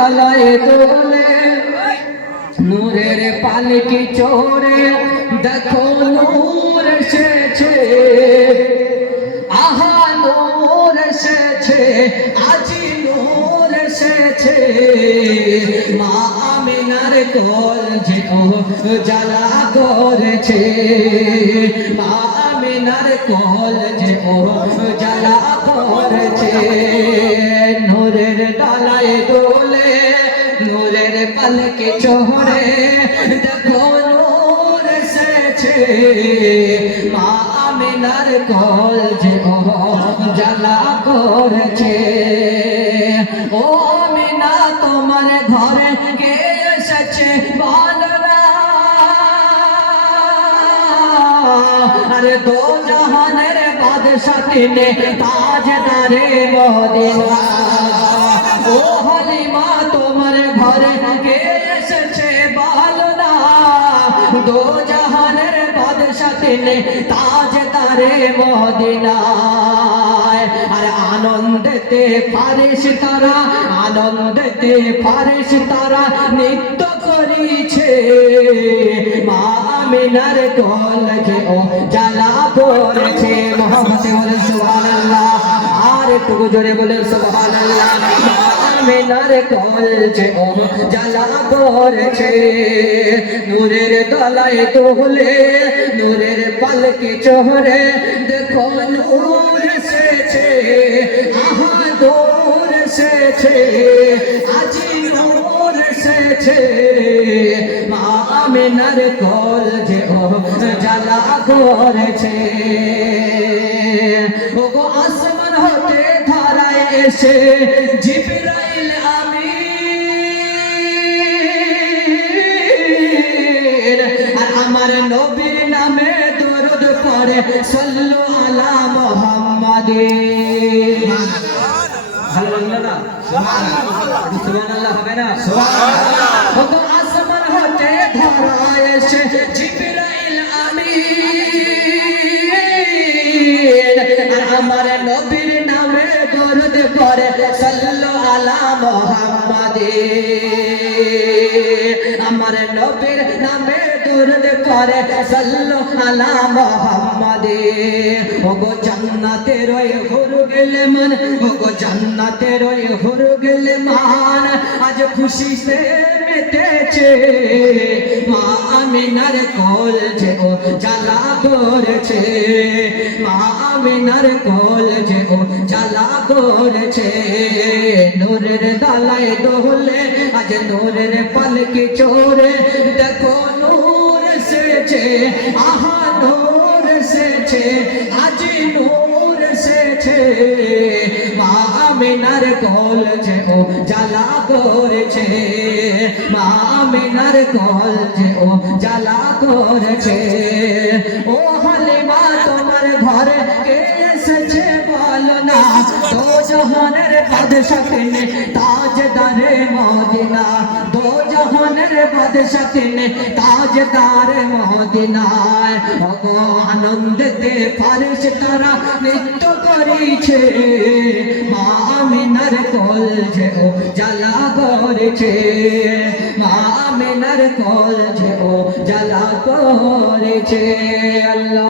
ডালায় দোলে নূরের পালকি চড়ে দেখো নূর এসেছে আহা নূর এসেছে আজি নূর এসেছে মা আমিনার কোল যে জ্বালা করেছে মা আমিনার কোল যে জ্বালা করেছে নূরের ডালায় দোলে নূরের পালকে চড়ে দেখো নূর এসেছে মা আমিনার কোল যে জ্বালা করেছে ও আমিনা তোমার ঘরে কে এসেছে বলো না আরে দো জাহানের বাদশা তিনে তাজদারে মদিনা ও হালিমা তোমার ঘরে কে এসেছে বলো না দো জাহানের বাদশা তিনে তাজদারে মদিনা আর আনন্দেতে ফারিস্তারা আনন্দেতে ফারিস্তারা নৃত্য করিছে মা আমিনার কোল যে জ্বালা করেছে মুহাম্মদ সুবহানাল্লাহ আর একটু জোরে বলে সুবহানাল্লাহ আমিনার কোল যে জ্বালা করেছে নূরের তলায় তোলে নূরের পালকি চড়ে দেখো নূর এসেছে আহা নূর এসেছে আজি নূর এসেছে মা আমিনার কোল যে জ্বালা করেছে ও গো আসমান হতে ধরায় এসে জিবরাইল আমিন আর আমার নবীর নামে দরুদ পড়ে সাল্লু আলা মুহাম্মাদিন সুবহানাল্লাহ সুবহানাল্লাহ হবে না সুবহানাল্লাহ ও গো আসমান হতে ধরায় এসে জিবরাইল আমিন আর আমার নবীর নামে দরুদ পড়ে সাল্লু আলা মুহাম্মাদিন আমার নবীর নামে দরুদ পড়ে সাল্লু আলা মুহাম্মাদিন ও গো জান্নাতের ওই হুর গেলে মান ও গো জান্নাতের ওই হুর গেলে মান আজ খুশিতে মেতেছে মা আমিনার কোল যে জ্বালা করেছে মা আমিনার কোল যে জ্বালা করেছে নূরের ডালায় দোলে আজ নূরের পালকি চড়ে দেখো নূর এসেছে আহা নূর এসেছে আজি নূর এসেছে মা আমিনার কোল যে জ্বালা করেছে মা আমিনার কোল যে জ্বালা করেছে ও হালিমা তোমার ঘরে কে এসেছে বলো না দো জাহানের বাদশা তিনে তাজদারে মদিনা দো জাহানের বাদশা তিনে তাজদারে মদিনায় ও গো আনন্দেতে ফারিস্তারা নৃত্য করিছে মা আমিনার কোল যে জ্বালা করেছে মা আমিনার কোল যে জ্বালা করেছে আল্লাহ।